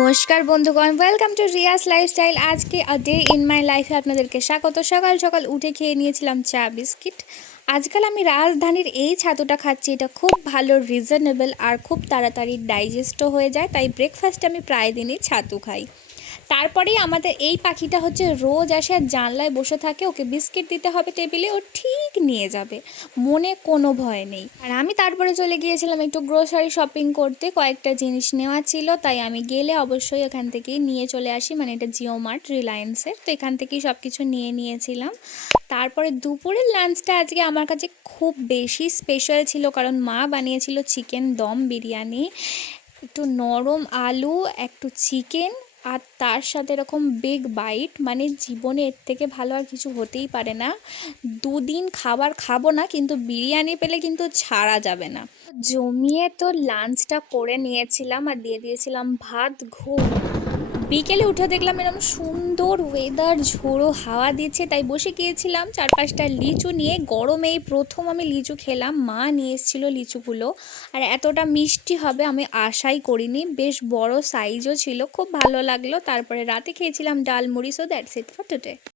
নমস্কার বন্ধুগণ, welcome to Riya's lifestyle. আজকে আ ডে ইন মাই লাইফে আপনাদেরকে স্বাগত। সকাল সকাল উঠে খেয়ে নিয়েছিলাম চা বিস্কিট। আজকাল আমি রাজধানীর এই ছাতুটা খাচ্ছি। এটা খুব ভালো, রিজনেবল আর খুব তাড়াতাড়ি ডাইজেস্টও হয়ে যায়, তাই ব্রেকফাস্টে আমি প্রায় দিনই ছাতু খাই। তারপরেই আমাদের এই পাখিটা হচ্ছে রোজ আসে আর জানলায় বসে থাকে। ওকে বিস্কিট দিতে হবে টেবিলে, ও ঠিক নিয়ে যাবে, মনে কোনো ভয় নেই। আর আমি তারপরে চলে গিয়েছিলাম একটু গ্রোসারি শপিং করতে, কয়েকটা জিনিস নেওয়া ছিল, তাই আমি গেলে অবশ্যই এখান থেকেই নিয়ে চলে আসি। মানে এটা জিও মার্ট, রিলায়েন্সের, তো এখান থেকেই সব কিছু নিয়ে নিয়েছিলাম। তারপরে দুপুরের লাঞ্চটা আজকে আমার কাছে খুব বেশি স্পেশাল ছিল, কারণ মা বানিয়েছিল চিকেন দম বিরিয়ানি, একটু নরম আলু, একটু চিকেন, আর তার সাথে এরকম বিগ বাইট। মানে জীবনে এর থেকে ভালো আর কিছু হতেই পারে না। দুদিন খাবার খাবো না, কিন্তু বিরিয়ানি পেলে কিন্তু ছাড়া যাবে না। জমিয়ে তো লাঞ্চটা করে নিয়েছিলাম আর দিয়ে দিয়েছিলাম ভাত, ঘুম। বিকেলে উঠে দেখলাম এরকম সুন্দর ওয়েদার, ঝোড়ো হাওয়া দিচ্ছে, তাই বসে গিয়েছিলাম 4-5টা লিচু নিয়ে। গরমে এই প্রথম আমি লিচু খেলাম। মা নিয়ে এসেছিলো লিচুগুলো, আর এতটা মিষ্টি হবে আমি আশাই করিনি। বেশ বড় সাইজও ছিল, খুব ভালো লাগলো। তারপরে রাতে খেয়েছিলাম ডাল মুড়ি। So that's it for today.